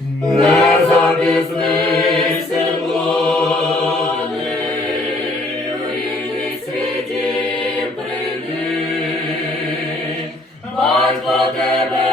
не запізнився влади, у рідній світі прийми, батько тебе.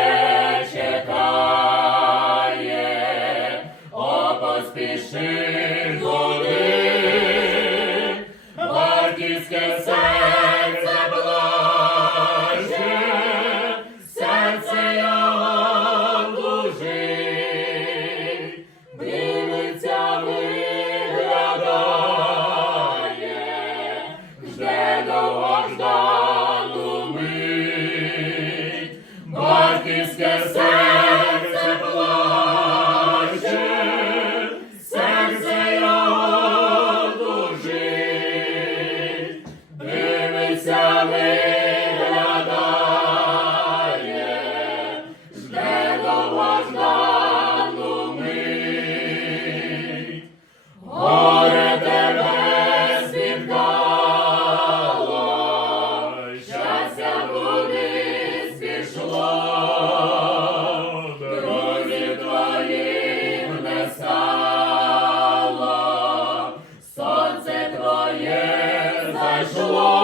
as the law.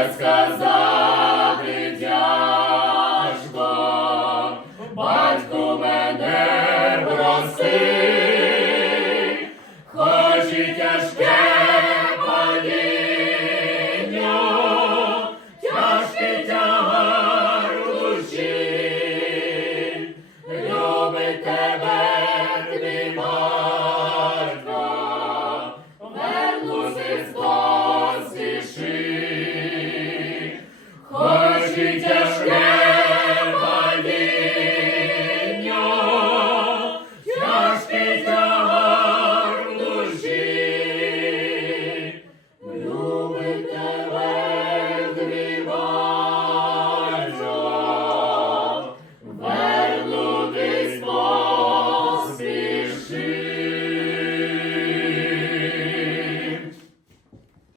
не батько мене просив, хоч і тяжке падіння, тяжкий тягар любите.